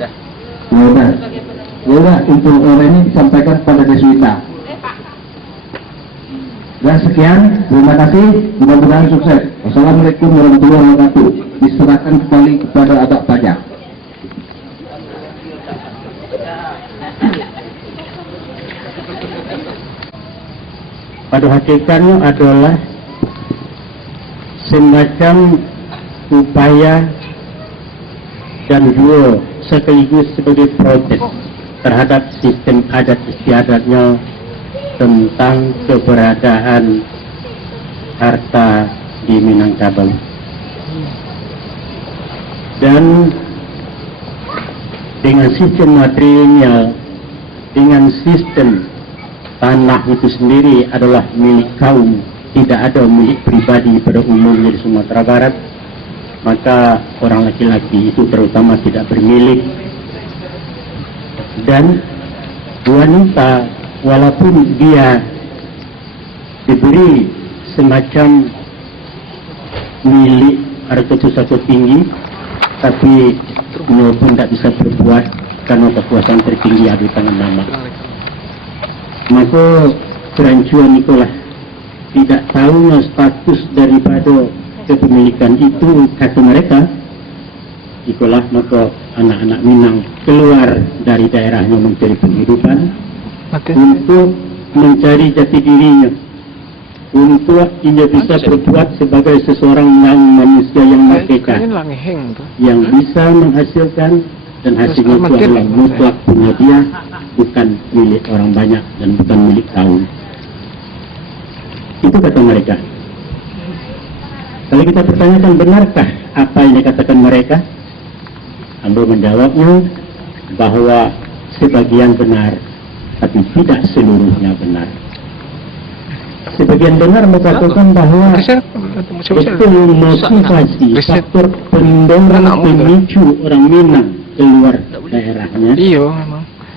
Ya udah, untuk ini disampaikan kepada Deswita. Dan sekian, terima kasih, mudah-mudahan sukses. Wassalamualaikum warahmatullahi wabarakatuh. Diserahkan kembali kepada Abang Pajak. Pada hakikatnya adalah semacam upaya dan juga sekaligus sebagai protes terhadap sistem adat istiadatnya tentang keberadaan harta di Minangkabau. Dan dengan sistem material, dengan sistem tanah itu sendiri adalah milik kaum, tidak ada milik pribadi pada umumnya di Sumatera Barat, maka orang laki-laki itu terutama tidak bermilik. Dan wanita walaupun dia diberi semacam milik harga sesuatu tinggi, tapi dia pun tidak bisa berbuat karena kekuasaan tertinggi ada di tangan mama. Maka kerancuan itulah tidak tahu status daripada kepemilikan itu, kata mereka. Itulah maka anak-anak Minang keluar dari daerahnya mencari penghidupan untuk mencari jati dirinya, untuk ia bisa berbuat sebagai seseorang manusia yang merdeka, yang bisa menghasilkan, dan hasilnya itu adalah mutlak punya dia, bukan milik orang banyak dan bukan milik kaum. Itu kata mereka. Kalau kita pertanyakan benarkah apa yang dikatakan mereka, Ambo menjawabnya bahwa sebagian benar, tapi tidak seluruhnya benar. Sebagian benar mengatakan bahwa itu motivasi, faktor pendorong pemicu orang Minang keluar daerahnya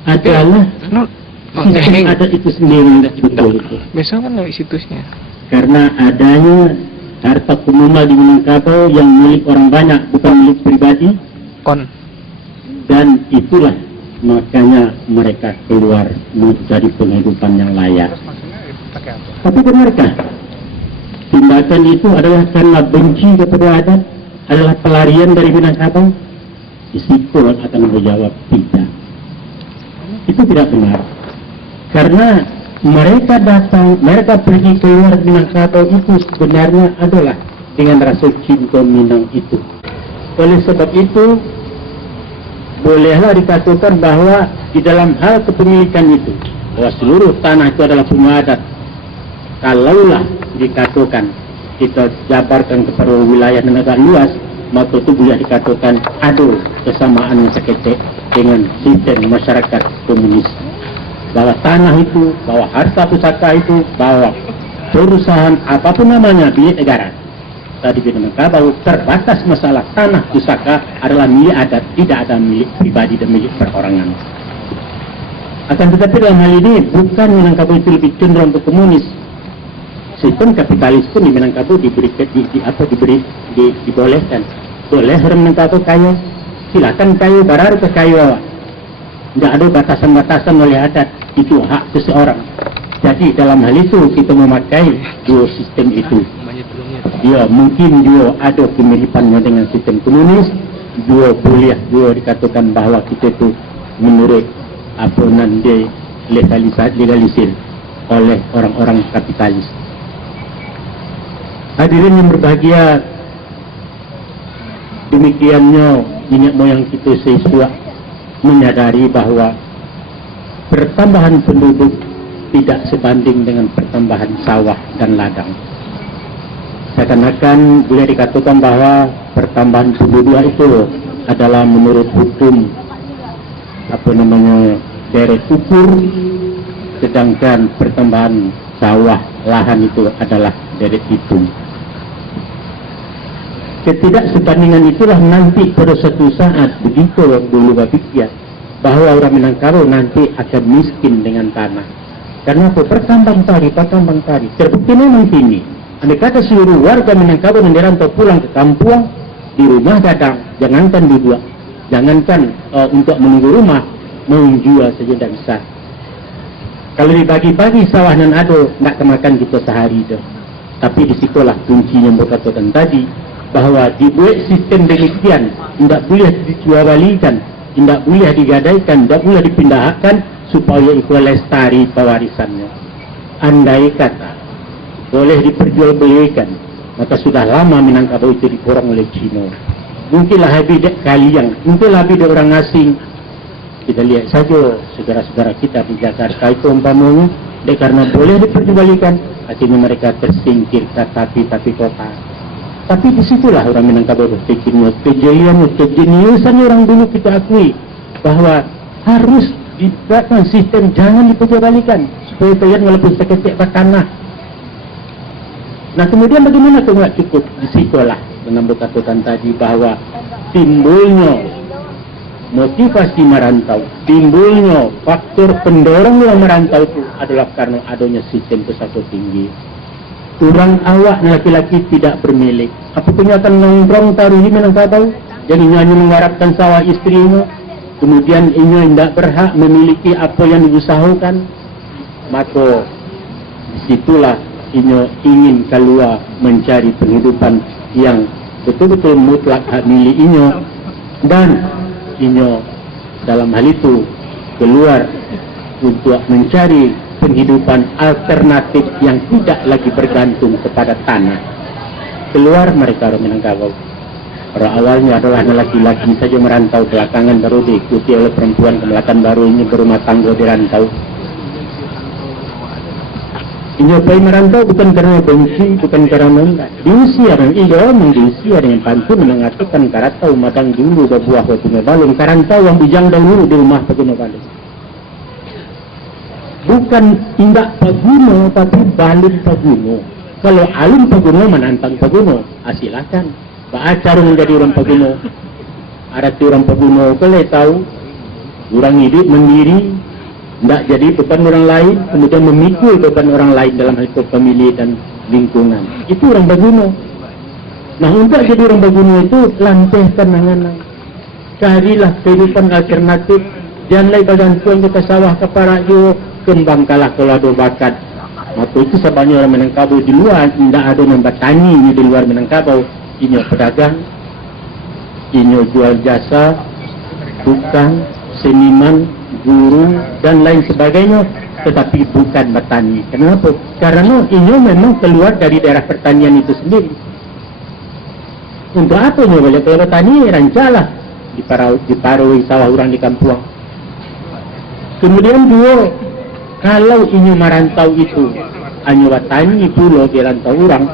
adalah sistem adat itu sendiri. Betul itu. Besok kan dari situsnya. Karena adanya harta komunal di Minangkabau yang milik orang banyak, bukan milik pribadi. Dan itulah makanya mereka keluar mencari penghidupan yang layak. Tapi benarkah tindakan itu adalah karena benci kepada adat, adalah pelarian dari Minangkabau? Risiko akan menjawab tidak. Itu tidak benar. Karena mereka datang, mereka pergi keluar Minangkabau itu sebenarnya adalah dengan rasa cinta Minang itu. Oleh sebab itu, bolehlah dikatakan bahwa di dalam hal kepemilikan itu, bahwa seluruh tanah itu adalah punya adat. Kalaulah dikatakan kita jabarkan kepada wilayah dan agak luas, maka itu boleh dikatakan ada kesamaan yang seketik dengan sistem masyarakat komunis. Bahwa tanah itu, bahwa harta pusaka itu, bahwa perusahaan apapun namanya milik negara. Tadi di Minangkabau terbatas masalah tanah pusaka adalah milik adat, tidak ada milik pribadi dan milik perorangan. Akan tetapi dalam hal ini bukan Minangkabau itu lebih cenderung ke komunis. Sistem kapitalis pun di Minangkabau dibolehkan. Boleh orang Minangkabau kaya, silakan kaya, barar ke kaya. Tidak ada batasan-batasan oleh adat, itu hak seseorang. Jadi dalam hal itu kita memakai dua sistem itu. Ya mungkin dia ada kemiripannya dengan sistem komunis, dia boleh dia dikatakan bahwa kita itu menurut apa nanti legalisir oleh orang-orang kapitalis. Hadirin yang berbahagia, demikiannya nenek moyang kita sesuai menyadari bahwa pertambahan penduduk tidak sebanding dengan pertambahan sawah dan ladang. Seakan-akan boleh dikatakan bahwa pertambahan penduduk itu adalah menurut hukum deret ukur, sedangkan pertambahan sawah lahan itu adalah deret hitung. Ketidaksebandingan itulah nanti pada suatu saat begitu dulu berpikir bahwa orang Minangkabau nanti akan miskin dengan tanah. Karena apa? Pertambang tadi. Terbukti memang tinggi. Andai kata seluruh warga Minangkabau yang dirantau pulang ke kampung, di rumah dadang, jangankan di dua, Jangankan untuk menunggu rumah, menjual saja tidak bisa. Kalau dibagi-bagi sawah dan ado, nak kemakan kita sehari itu. Tapi disitulah kuncinya berkatakan tadi, bahwa dibuat sistem demikian, tidak boleh dijual-balikan, tidak boleh digadaikan, tidak boleh dipindahkan, supaya itu lestari pewarisannya. Andai kata boleh diperjualbelikan, maka sudah lama Minangkabau itu dikorong oleh Cina. Mungkinlah habis dek kalian, mungkinlah habis dek orang asing. Kita lihat saja saudara-saudara kita di Jakarta itu umpamanya, dek karena boleh diperjualbelikan, akhirnya mereka tersingkir ke tapi kota. Tapi disitulah orang Minangkabau berpikirnya, kejeniusan orang dulu kita akui, bahwa harus dibuatkan sistem jangan diperjualbelikan, supaya kalian walaupun seketik tanah. Nah kemudian bagaimana kalau nggak cukup? Disitulah dengan berkatakan tadi bahwa timbulnya motivasi merantau, timbulnya faktor pendorong yang merantau itu adalah karena adanya sistem pesawat tinggi. Orang awak laki-laki tidak bermilik. Apa punya akan nongkrong taruh di Minangkabau, jadi hanya mengharapkan sawah istrinya, kemudian ia tidak berhak memiliki apa yang diusahakan, maka disitulah ia ingin keluar mencari penghidupan yang betul-betul mutlak hak milik ia, dan ia dalam hal itu keluar untuk mencari penghidupan alternatif yang tidak lagi bergantung kepada tanah. Keluar mereka orang Minangkabau. Orang awalnya adalah laki-laki saja merantau, belakangan baru diikuti oleh perempuan, kemudian baru ini berumah tangga dirantau. Ini apa yang merantau bukan karena benci, bukan karena diusia dan diusia dengan pantun mengatakan karatau madang dulu berbuah waktu balung, karantau yang bujang dahulu di rumah Paguna Balung. Bukan tindak Paguno, tapi balun Paguno. Kalau alun Paguno menantang Paguno, silakan. Baacar menjadi orang Paguno. Ada orang Paguno, kalau tahu, orang hidup mandiri, tidak jadi beban orang lain, kemudian memikul beban orang lain dalam hal itu pemilih dan lingkungan. Itu orang Paguno. Nah untuk jadi orang Paguno itu, lantihkan nangan. Carilah kehidupan alternatif. Janganlah bantuan kita sawah kepada you, kembang kalah kalau ada bakat. Maka itu sebabnya orang Minangkabau di luar tidak ada yang bertani di luar Minangkabau. Ini pedagang, ini jual jasa, tukang, seniman, guru dan lain sebagainya, tetapi bukan bertani. Kenapa? Karena ini memang keluar dari daerah pertanian itu sendiri. Untuk apa ini boleh kalau bertani? Rancalah diparui sawah orang di kampung. Kemudian dua, kalau ini merantau itu hanya bertani pulau di rantau orang,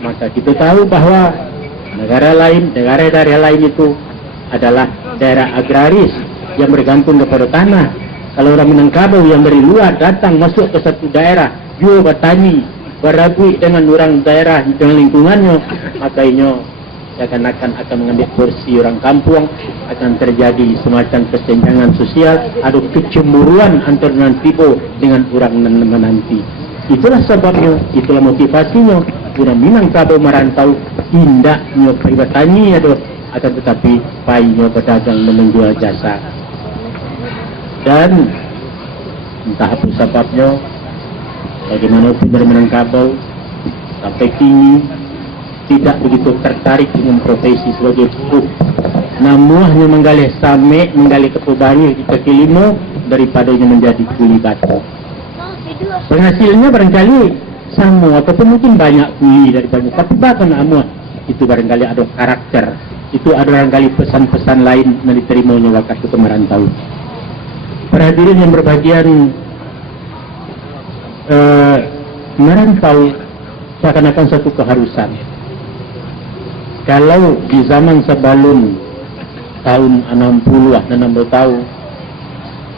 maka kita tahu bahwa negara lain itu adalah daerah agraris yang bergantung kepada tanah. Kalau orang Minangkabau yang dari luar datang masuk ke satu daerah, juga bertani, berabui dengan orang daerah dengan lingkungannya, maka ini akan mengambil porsi orang kampung, akan terjadi semacam kesenjangan sosial, ada kecemburuan antara nantibo dengan orang menanti. Itulah sebabnya, itulah motivasinya. Orang Minangkabau merantau, tindaknya bertani akan tetapi paynya berdagang dan menjual jasa. Dan entah apa sebabnya, bagaimanapun dari Minangkabau sampai kini tidak begitu tertarik dengan profesi sebagai buruh. Namun hanya menggali same, menggali kepubani di kaki limo daripadanya menjadi kuli batu. Penghasilnya barangkali sama ataupun mungkin banyak kuli daripada, tapi bahkan amuah itu barangkali ada karakter, itu ada barangkali pesan-pesan lain yang diterimanya waktu itu merantau. Perhadirin yang berbahagian, merantau seakan-akan satu keharusan. Kalau di zaman sebelum tahun 60-an, 60 tahun,